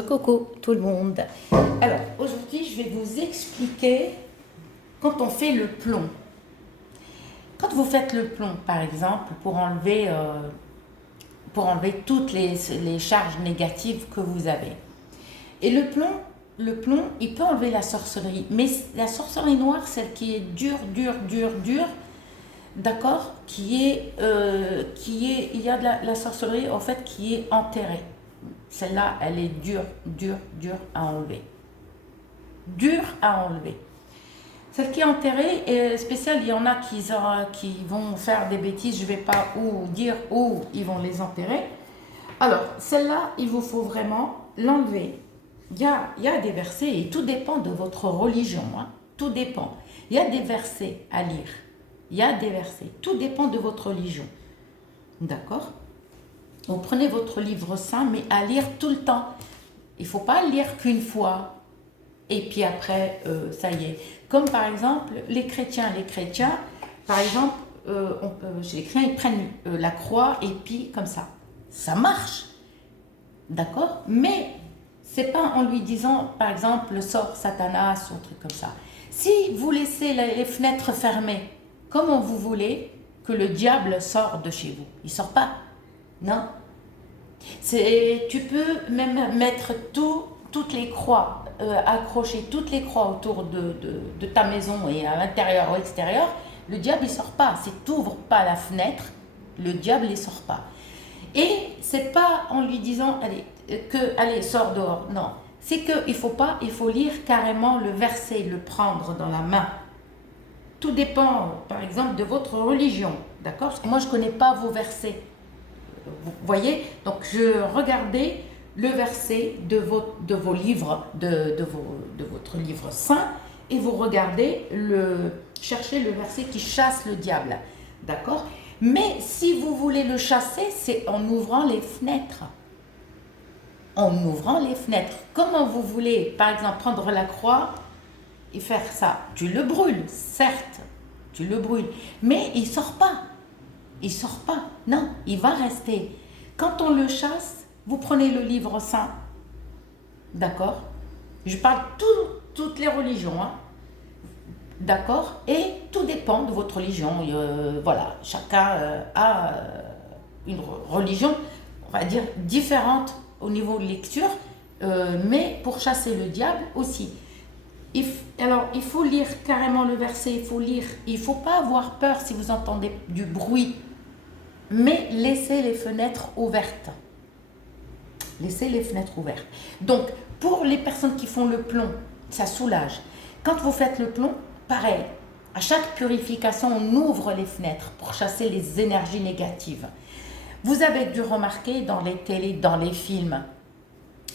Coucou tout le monde. Alors aujourd'hui je vais vous expliquer quand on fait le plomb. Quand vous faites le plomb par exemple pour enlever toutes les charges négatives que vous avez. Et le plomb il peut enlever la sorcellerie. Mais la sorcellerie noire, celle qui est dure, d'accord, il y a de la sorcellerie en fait qui est enterrée. Celle-là, elle est dure à enlever. Dure à enlever. Celle qui est enterrée est spéciale. Il y en a qui vont faire des bêtises. Je ne vais pas dire où ils vont les enterrer. Alors, celle-là, il vous faut vraiment l'enlever. Il y a des versets et tout dépend de votre religion. Hein. Tout dépend. Il y a des versets à lire. Il y a des versets. Tout dépend de votre religion. D'accord ? Vous prenez votre livre saint, mais à lire tout le temps. Il ne faut pas lire qu'une fois, et puis après, ça y est. Comme par exemple, les chrétiens, par exemple, chez les chrétiens, ils prennent la croix, et puis comme ça. Ça marche, d'accord? Mais c'est pas en lui disant, par exemple, sort Satanas, ou un truc comme ça. Si vous laissez les fenêtres fermées, comment vous voulez que le diable sorte de chez vous? Il ne sort pas. Non. Tu peux même mettre toutes les croix, accrocher toutes les croix autour de ta maison et à l'intérieur ou à l'extérieur. Le diable il sort pas. Si tu n'ouvres pas la fenêtre, le diable il sort pas. Et c'est pas en lui disant allez sors dehors. Non, c'est que il faut lire carrément le verset, le prendre dans la main. Tout dépend, par exemple, de votre religion, d'accord? Parce que moi je connais pas vos versets. Vous voyez, donc je regardais le verset de vos livres, de votre livre saint, et vous regardez, cherchez le verset qui chasse le diable, d'accord? Mais si vous voulez le chasser, c'est en ouvrant les fenêtres. En ouvrant les fenêtres. Comment vous voulez, par exemple, prendre la croix et faire ça? Tu le brûles, certes, tu le brûles, mais il ne sort pas. Il ne sort pas. Non, il va rester. Quand on le chasse, vous prenez le livre saint. D'accord? Je parle toutes les religions. Hein. D'accord? Et tout dépend de votre religion. Voilà, chacun a une religion, on va dire, différente au niveau de lecture, mais pour chasser le diable aussi. Alors, il faut lire carrément le verset, il faut lire. Il ne faut pas avoir peur si vous entendez du bruit. Mais laissez les fenêtres ouvertes. Laissez les fenêtres ouvertes. Donc, pour les personnes qui font le plomb, ça soulage. Quand vous faites le plomb, pareil. À chaque purification, on ouvre les fenêtres pour chasser les énergies négatives. Vous avez dû remarquer dans les télés, dans les films,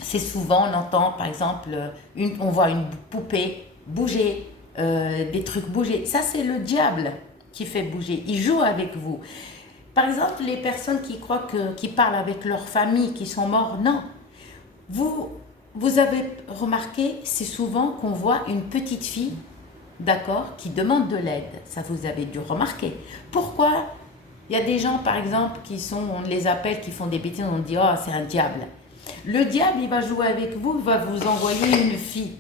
c'est souvent, on entend par exemple, on voit une poupée bouger, des trucs bouger. Ça, c'est le diable qui fait bouger. Il joue avec vous. Par exemple, les personnes qui croient qui parlent avec leur famille, qui sont morts, non. Vous avez remarqué, c'est souvent qu'on voit une petite fille, d'accord, qui demande de l'aide. Ça, vous avez dû remarquer. Pourquoi? Il y a des gens, par exemple, on les appelle, qui font des bêtises, on dit, oh, c'est un diable. Le diable, il va jouer avec vous, il va vous envoyer une fille.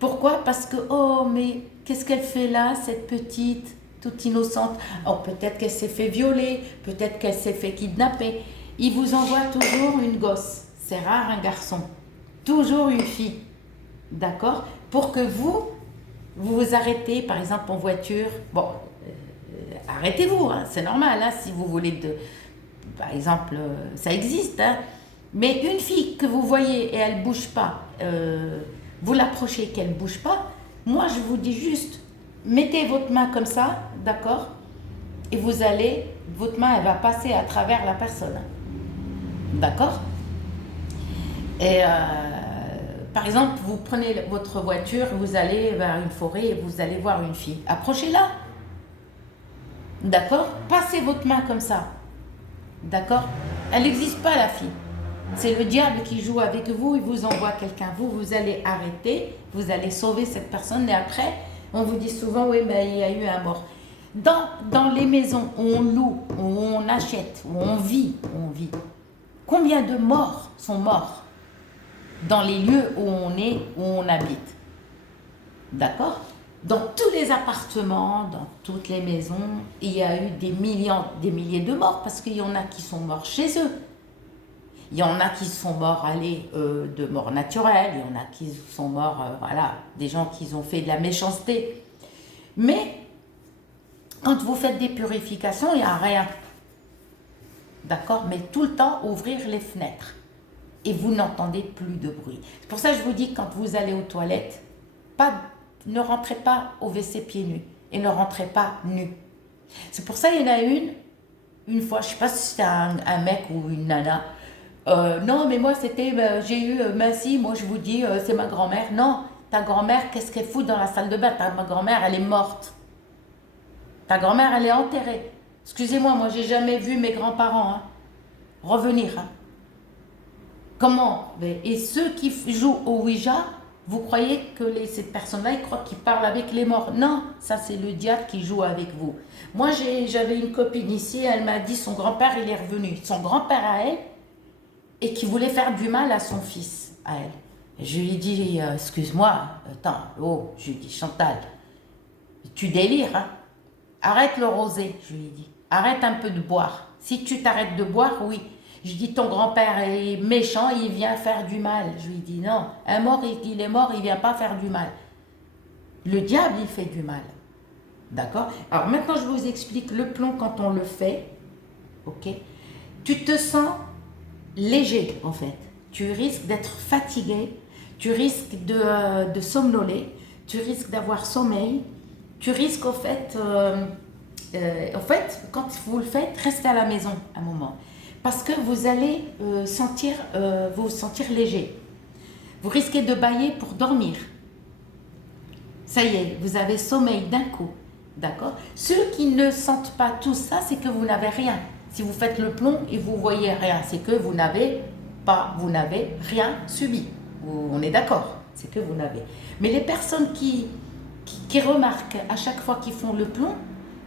Pourquoi? Parce que, oh, mais qu'est-ce qu'elle fait là, cette petite toute innocente. Oh, peut-être qu'elle s'est fait violer, peut-être qu'elle s'est fait kidnapper. Il vous envoie toujours une gosse. C'est rare un garçon. Toujours une fille. D'accord? Pour que vous vous arrêtez, par exemple, en voiture. Bon, arrêtez-vous, hein, c'est normal, hein, si vous voulez par exemple, ça existe, hein. Mais une fille que vous voyez et elle ne bouge pas, vous l'approchez qu'elle ne bouge pas, moi je vous dis juste, mettez votre main comme ça, d'accord? Et votre main, elle va passer à travers la personne. D'accord? Et par exemple, vous prenez votre voiture, vous allez vers une forêt et vous allez voir une fille. Approchez-la. D'accord? Passez votre main comme ça. D'accord? Elle n'existe pas, la fille. C'est le diable qui joue avec vous, il vous envoie quelqu'un. Vous allez arrêter, vous allez sauver cette personne et après, on vous dit souvent, oui, mais il y a eu un mort. Dans les maisons où on loue, où on achète, où on vit, combien de morts sont morts? dans les lieux où on est, où on habite. D'accord? Dans tous les appartements, dans toutes les maisons, il y a eu des milliers de morts parce qu'il y en a qui sont morts chez eux. Il y en a qui sont morts de mort naturelle, il y en a qui sont morts, voilà, des gens qui ont fait de la méchanceté. Mais quand vous faites des purifications, il n'y a rien. D'accord? Mais tout le temps, ouvrir les fenêtres. Et vous n'entendez plus de bruit. C'est pour ça que je vous dis, quand vous allez aux toilettes, ne rentrez pas au WC pieds nus. Et ne rentrez pas nus. C'est pour ça qu'il y en a une fois, je ne sais pas si c'était un mec ou une nana. Non, mais moi, j'ai eu, merci, moi je vous dis, c'est ma grand-mère. Non, ta grand-mère, qu'est-ce qu'elle fout dans la salle de bain? Ma grand-mère, elle est morte. Ta grand-mère, elle est enterrée. Excusez-moi, moi, j'ai jamais vu mes grands-parents revenir. Comment? Et ceux qui jouent au Ouija, vous croyez que ces personnes-là, ils croient qu'ils parlent avec les morts? Non, ça c'est le diable qui joue avec vous. Moi, j'avais une copine ici, elle m'a dit son grand-père, il est revenu. Son grand-père à elle, et qui voulait faire du mal à son fils, à elle. Et je lui ai dit, excuse-moi, attends, je lui ai dit, Chantal, tu délires, hein? Arrête le rosé, je lui ai dit. Arrête un peu de boire. Si tu t'arrêtes de boire, oui. Je dis, ton grand-père est méchant, il vient faire du mal. Je lui dis, non, un mort, il est mort, il ne vient pas faire du mal. Le diable, il fait du mal. D'accord? Alors maintenant, je vous explique le plomb quand on le fait. Ok? Tu te sens léger, en fait. Tu risques d'être fatigué, tu risques de somnoler, tu risques d'avoir sommeil, tu risques, en fait, quand vous le faites, restez à la maison un moment. Parce que vous allez vous sentir léger. Vous risquez de bâiller pour dormir. Ça y est, vous avez sommeil d'un coup. D'accord? Ceux qui ne sentent pas tout ça, c'est que vous n'avez rien. Si vous faites le plomb et vous voyez rien, c'est que vous n'avez rien subi. On est d'accord, c'est que vous n'avez. Mais les personnes qui remarquent à chaque fois qu'ils font le plomb,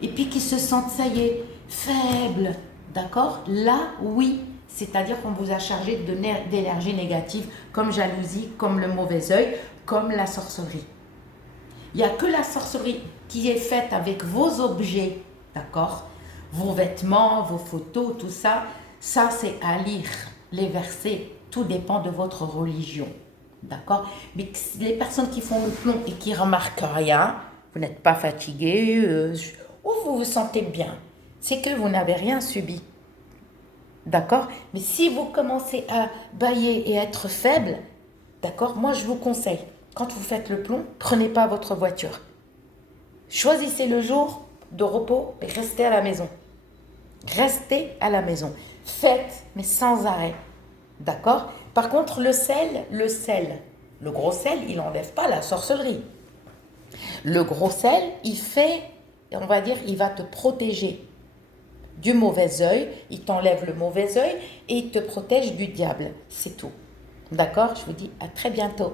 et puis qui se sentent, ça y est, faibles, d'accord? Là, oui, c'est-à-dire qu'on vous a chargé d'énergie négative, comme jalousie, comme le mauvais œil, comme la sorcellerie. Il n'y a que la sorcellerie qui est faite avec vos objets, d'accord? Vos vêtements, vos photos, tout ça, ça c'est à lire, les versets, tout dépend de votre religion, d'accord? Mais les personnes qui font le plomb et qui ne remarquent rien, vous n'êtes pas fatigué, ou vous vous sentez bien, c'est que vous n'avez rien subi, d'accord? Mais si vous commencez à bâiller et être faible, d'accord? Moi je vous conseille, quand vous faites le plomb, prenez pas votre voiture. Choisissez le jour de repos et restez à la maison. Restez à la maison. Faites, mais sans arrêt. D'accord? Par contre, le gros sel, il n'enlève pas la sorcellerie. Le gros sel, il va te protéger du mauvais œil, il t'enlève le mauvais œil et il te protège du diable. C'est tout. D'accord? Je vous dis à très bientôt.